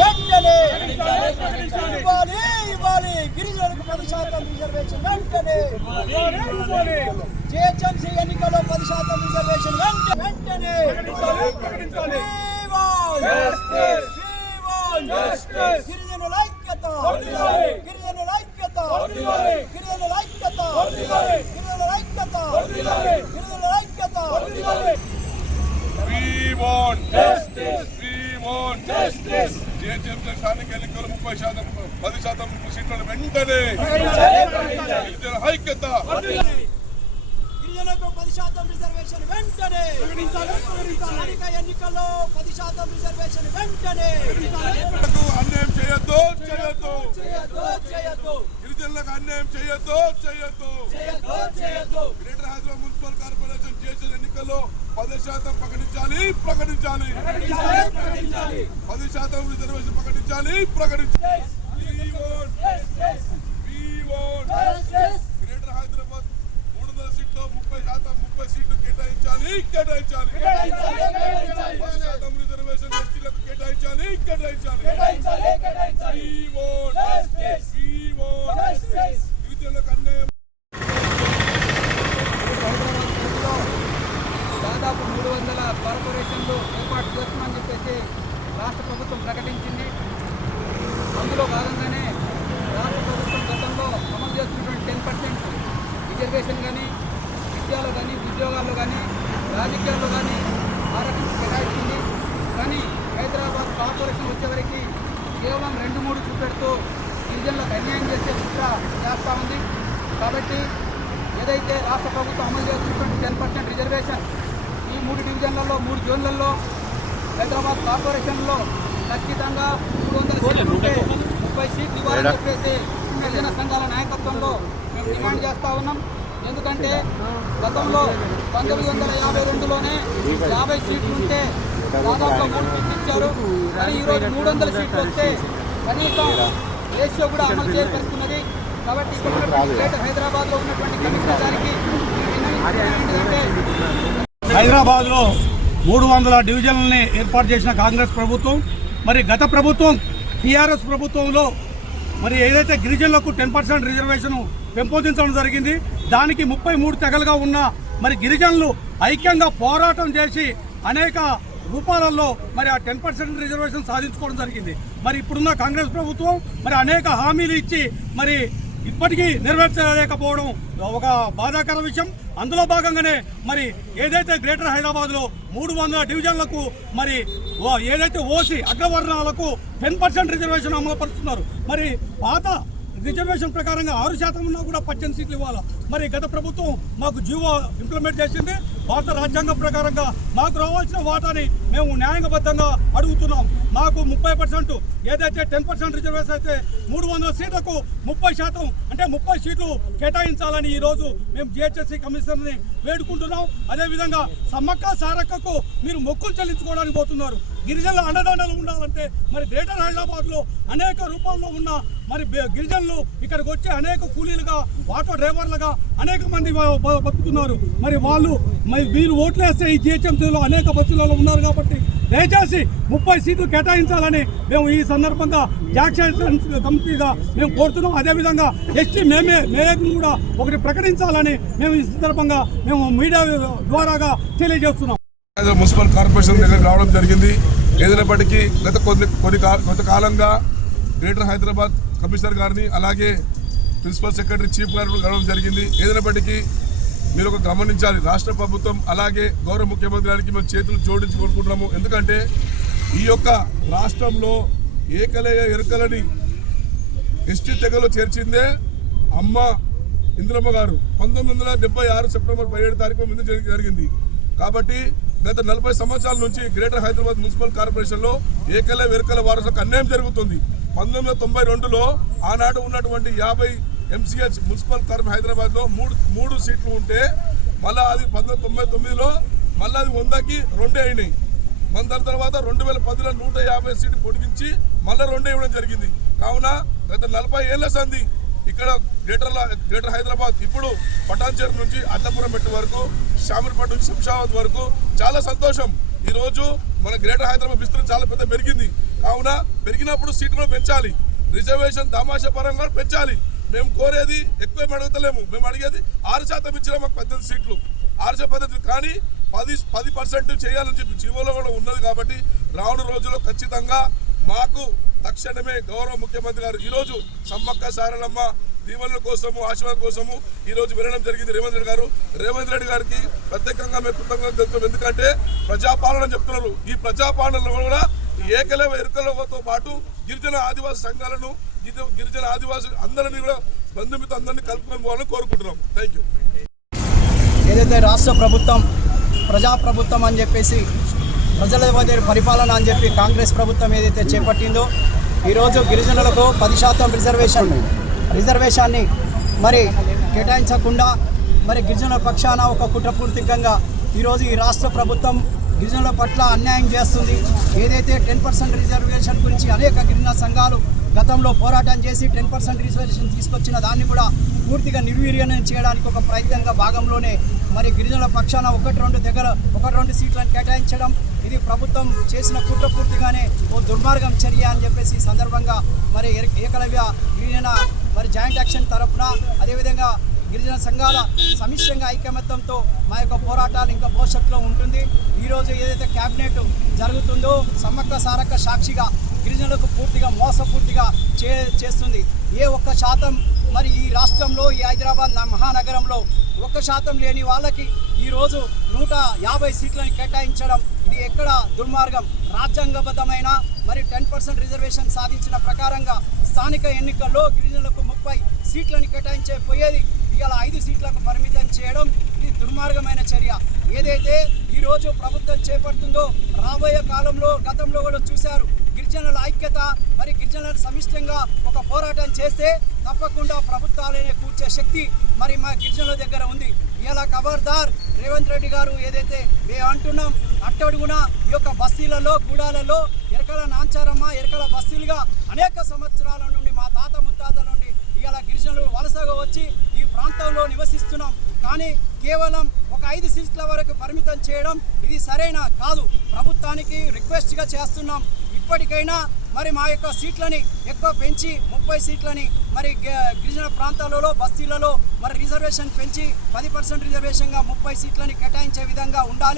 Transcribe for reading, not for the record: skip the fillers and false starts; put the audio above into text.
వెంటనే ఇవ్వాలి గిరిజనులకు 10% రిజర్వేషన్ వెంటనే జిహెచ్ఎంసీ ఎన్నికల్లో 10% రిజర్వేషన్ వెంటనే గిరిజనుల ఐక్యత గిరిజనుల ఐక్యత గిరిజనుల ఐక్యత గిరిజనుల ఐక్యత గిరిజనుల ఐక్యత. We want justice. We want justice. GHMC స్థానిక ఎన్నికలు 30% 10% సీట్లను వెంటనే గిరిజనుల ఐక్యత. గిరిజనులకు 10% రిజర్వేషన్ వెంటనే స్థానిక ఎన్నికల్లో 10% రిజర్వేషన్ వెంటనే. అన్యాయం చేయొద్దు చేయొద్దు చేయొద్దు గిరిజనులకు అన్యాయం చేయొద్దు చేయొద్దు. గ్రేటర్ హైదరాబాద్ మున్సిపల్ కార్పొరేషన్ చేసిన ఎన్నికల్లో 10% ప్రకటించాలి ప్రకటించాలి 10% రిజర్వేషన్ ప్రకటించాలి ప్రకటించాలి. గ్రేటర్ హైదరాబాద్ 300 సీట్లు 30 సీట్లు కేటాయించాలి కేటాయించాలి 10% రిజర్వేషన్ ఎస్టీలకు కేటాయించాలి కేటాయించాలి. గిరిజనులకు అన్యాయం. దాదాపు 300 కార్పొరేషన్లు ఏర్పాటు చేస్తున్నామని చెప్పేసి రాష్ట్ర ప్రభుత్వం ప్రకటించింది. అందులో భాగంగానే రాష్ట్ర ప్రభుత్వం గతంలో అమలు చేస్తున్నటువంటి 10% రిజర్వేషన్ కానీ విద్యలో కానీ ఉద్యోగాల్లో కానీ రాజకీయాల్లో కానీ ఆరోగ్యం కేటాయించింది. కానీ హైదరాబాద్ కార్పొరేషన్ వచ్చేవరకు కేవలం 2-3 చూపెడుతూ గిరిజనులకు అన్యాయం చేసే కుట్ర చేస్తూ ఉంది. కాబట్టి ఏదైతే రాష్ట్ర ప్రభుత్వం అమలు చేస్తున్నటువంటి 10% రిజర్వేషన్ ఈ 3 డివిజన్లలో 3 జోన్లలో హైదరాబాద్ కార్పొరేషన్లో ఖచ్చితంగా 300 సీట్లు ఉంటే 30 సీట్లు ఇవ్వాలని చెప్పేసి గిరిజన సంఘాల నాయకత్వంలో మేము డిమాండ్ చేస్తూ ఉన్నాం. ఎందుకంటే గతంలో 1952లోనే 50 సీట్లు ఉంటే దాదాపు 3 సీట్లు ఇచ్చారు. కానీ ఈరోజు 300 సీట్లు వస్తే కనీసం రేషియో కూడా అమలు చేయబడుతున్నది. కాబట్టి ఇక్కడ గ్రేటర్ హైదరాబాద్లో ఉన్నటువంటి కమిషనర్ గారికి ఏంటంటే హైదరాబాద్లో 300 డివిజన్లని ఏర్పాటు చేసిన కాంగ్రెస్ ప్రభుత్వం మరి గత ప్రభుత్వం టీఆర్ఎస్ ప్రభుత్వంలో మరి ఏదైతే గిరిజనులకు 10% రిజర్వేషన్ పెంపొందించడం జరిగింది. దానికి 33 తెగలుగా ఉన్న మరి గిరిజనులు ఐక్యంగా పోరాటం చేసి అనేక రూపాలలో మరి ఆ 10% రిజర్వేషన్ సాధించుకోవడం జరిగింది. మరి ఇప్పుడున్న కాంగ్రెస్ ప్రభుత్వం మరి అనేక హామీలు ఇచ్చి మరి ఇప్పటికీ నెరవేర్చలేకపోవడం ఒక బాధాకర విషయం. అందులో భాగంగానే మరి ఏదైతే గ్రేటర్ హైదరాబాద్లో 300 డివిజన్లకు మరి ఏదైతే ఓసీ అగ్రవర్ణాలకు 10% రిజర్వేషన్ అమలు పరుస్తున్నారు. మరి పాత రిజర్వేషన్ ప్రకారంగా 6% ఉన్నా కూడా 18 సీట్లు ఇవ్వాలి. మరి గత ప్రభుత్వం మాకు జీవో ఇంప్లిమెంట్ చేసింది. భారత రాజ్యాంగం ప్రకారంగా మాకు రావాల్సిన వాటాని మేము న్యాయబద్ధంగా అడుగుతున్నాం. మాకు 30% ఏదైతే 10% రిజర్వేషన్ అయితే 300 సీట్లకు 30% అంటే 30 సీట్లు కేటాయించాలని ఈరోజు మేము జిహెచ్ఎంసీ కమిషనర్ని వేడుకుంటున్నాం. అదేవిధంగా సమ్మక్క సారక్కకు మీరు మొక్కులు చెల్లించుకోవడానికి పోతున్నారు. గిరిజనుల అండదండలు ఉండాలంటే మరి గ్రేటర్ హైదరాబాద్లో అనేక రూపాల్లో ఉన్న మరి గిరిజనులు ఇక్కడికి వచ్చి అనేక కూలీలుగా ఆటో డ్రైవర్లుగా అనేక మంది బతుకుతున్నారు. మరి వాళ్ళు వీరు ఓట్లు వేస్తే ఈ జిహెచ్ఎంసీలో అనేక బస్సులలో ఉన్నారు. కాబట్టి దయచేసి 30 సీట్లు కేటాయించాలని మేము ఈ సందర్భంగా ట్యాక్సేషన్ కమిటీగా మేము కోరుతున్నాం. అదేవిధంగా ఎస్టీ మేయర్ను కూడా ఒకటి ప్రకటించాలని మేము ఈ సందర్భంగా మేము మీడియా ద్వారాగా తెలియజేస్తున్నాం. మున్సిపల్ కార్పొరేషన్ దగ్గర రావడం జరిగింది. ఏదైనప్పటికీ గత కొంతకాలంగా గ్రేటర్ హైదరాబాద్ కమిషనర్ గారిని అలాగే ప్రిన్సిపల్ సెక్రటరీ చీఫ్ గారిని కలవడం జరిగింది. ఏదైనప్పటికీ మీరు ఒక గమనించాలి, రాష్ట్ర ప్రభుత్వం అలాగే గౌరవ ముఖ్యమంత్రి గారికి మేము చేతులు జోడించి కోరుకుంటున్నాము. ఎందుకంటే ఈ యొక్క రాష్ట్రంలో ఏకలయ ఎరుకలని ఎస్టీ తెగలో చేర్చిందే అమ్మ ఇందిరమ్మ గారు 1976 సెప్టెంబర్ 17 తారీఖు ముందు జరిగింది. కాబట్టి గత 40 సంవత్సరాల నుంచి గ్రేటర్ హైదరాబాద్ మున్సిపల్ కార్పొరేషన్లో ఏకలయ ఎరుకల వారసులకు అన్యాయం జరుగుతుంది. 1992లో ఆనాడు ఉన్నటువంటి 50 MCH మున్సిపల్ కార్పొరేషన్ హైదరాబాద్లో 3 సీట్లు ఉంటే మళ్ళీ అది 1999లో మళ్ళీ అది 100కి 2 అయినాయి. దాని తర్వాత 2010లో 150 సీట్లు పొడిగించి మళ్ళీ 2 ఇవ్వడం జరిగింది. కావున గత 40 ఏళ్ల సంధి ఇక్కడ గ్రేటర్ హైదరాబాద్ ఇప్పుడు పటాన్చేరు నుంచి అడ్డపురం మెట్టు వరకు, షామీర్పేట నుంచి శంషాబాద్ వరకు చాలా సంతోషం. ఈరోజు మన గ్రేటర్ హైదరాబాద్ విస్తరణ చాలా పెద్ద పెరిగింది. కావున పెరిగిన అడిగినప్పుడు సీటు కూడా పెంచాలి. రిజర్వేషన్ తమాషా పరంగా పెంచాలి. మేము కోరేది ఎక్కువ అడుగుతలేము. మేము అడిగేది 6% ఇచ్చినా మాకు 18 సీట్లు 6 పద్ధతి, కానీ 10% చేయాలని చెప్పి జీవోలో కూడా ఉన్నది. కాబట్టి రానున్న రోజుల్లో ఖచ్చితంగా మాకు తక్షణమే గౌరవ ముఖ్యమంత్రి గారు ఈరోజు సమ్మక్క సారలమ్మ దీవెనల కోసము ఆశీర్వాదం కోసము ఈరోజు వెళ్ళడం జరిగింది. రేవంత్ రెడ్డి గారికి ప్రత్యేకంగా మేము కృతజ్ఞతలు తెలుపుతాం. ఎందుకంటే ప్రజాపాలన చెప్తున్నారు. ఈ ప్రజాపాలనలో కూడా ఏకలవ ఎరుకలతో పాటు గిరిజన ఆదివాసీ సంఘాలను గిరిజన ఆదివాసీ అందరినీ కూడా బంధుమిత్రులు అందరినీ కలుపుకొని పోవాలని కోరుకుంటున్నాం. Thank you. ఏదైతే రాష్ట్ర ప్రభుత్వం ప్రజాప్రభుత్వం అని చెప్పేసి ప్రజల దగ్గర పరిపాలన అని చెప్పి కాంగ్రెస్ ప్రభుత్వం ఏదైతే చేపట్టిందో ఈరోజు గిరిజనులకు 10% రిజర్వేషన్ని మరి కేటాయించకుండా మరి గిరిజనుల పక్షాన ఒక కుట్రపూర్తికంగా ఈరోజు ఈ రాష్ట్ర ప్రభుత్వం గిరిజనుల పట్ల అన్యాయం చేస్తుంది. ఏదైతే 10% రిజర్వేషన్ గురించి అనేక గిరిజన సంఘాలు గతంలో పోరాటం చేసి 10% రిజర్వేషన్ తీసుకొచ్చిన దాన్ని కూడా పూర్తిగా నిర్వీర్యం చేయడానికి ఒక ప్రయత్నంగా భాగంలోనే మరి గిరిజనుల పక్షాన 1-2 సీట్లను కేటాయించడం ఇది ప్రభుత్వం చేసిన కుట్రపూర్తిగానే ఓ దుర్మార్గం చర్య అని చెప్పేసి సందర్భంగా మరి ఏకలవ్య గిరిజన మరి జాయింట్ యాక్షన్ తరఫున అదేవిధంగా గిరిజన సంఘాల సమిష్యంగా ఐకమత్యంతో మా యొక్క పోరాటాలు ఇంకా భవిష్యత్తులో ఉంటుంది. ఈరోజు ఏదైతే క్యాబినెట్ జరుగుతుందో సమ్మక్క సారక్క సాక్షిగా గిరిజనులకు పూర్తిగా మోసపూర్తిగా చేస్తుంది. ఏ 1% మరి ఈ రాష్ట్రంలో ఈ హైదరాబాద్ మహానగరంలో 1% లేని వాళ్ళకి ఈరోజు 150 సీట్లను కేటాయించడం ఇది ఎక్కడ దుర్మార్గం. రాజ్యాంగబద్ధమైన మరి 10% రిజర్వేషన్ సాధించిన ప్రకారంగా స్థానిక ఎన్నికల్లో గిరిజనులకు 30 సీట్లను కేటాయించే పోయేది ఇవాళ 5 సీట్లకు పరిమితం చేయడం ఇది దుర్మార్గమైన చర్య. ఏదైతే ఈరోజు ప్రభుత్వం చేపడుతుందో రాబోయే కాలంలో గతంలో కూడా చూశారు గిరిజనుల ఐక్యత మరి గిరిజనుల సమిష్టంగా ఒక పోరాటం చేస్తే తప్పకుండా ప్రభుత్వాలనే కూర్చే శక్తి మరి మా గిరిజనుల దగ్గర ఉంది. ఇలా ఖబర్దార్ రేవంత్ రెడ్డి గారు ఏదైతే మేము అంటున్నాం అట్టడుగున ఈ యొక్క బస్తీలలో గూడాలలో ఎరకల నాంచారమ్మ ఎరకల బస్తీలుగా అనేక సంవత్సరాల నుండి మా తాత ముత్తాతల నుండి ఇలా గిరిజనులు వలసగా వచ్చి ఈ ప్రాంతంలో నివసిస్తున్నాం. కానీ కేవలం ఒక 5 సీట్ల వరకు పరిమితం చేయడం ఇది సరైన కాదు. ప్రభుత్వానికి రిక్వెస్ట్గా చేస్తున్నాం, ఇప్పటికైనా మరి మా యొక్క సీట్లని ఎక్కువ పెంచి 30 సీట్లని మరి గిరిజన ప్రాంతాలలో బస్తీలలో మరి రిజర్వేషన్ పెంచి 10% రిజర్వేషన్గా 30 సీట్లని కేటాయించే విధంగా ఉండాలి.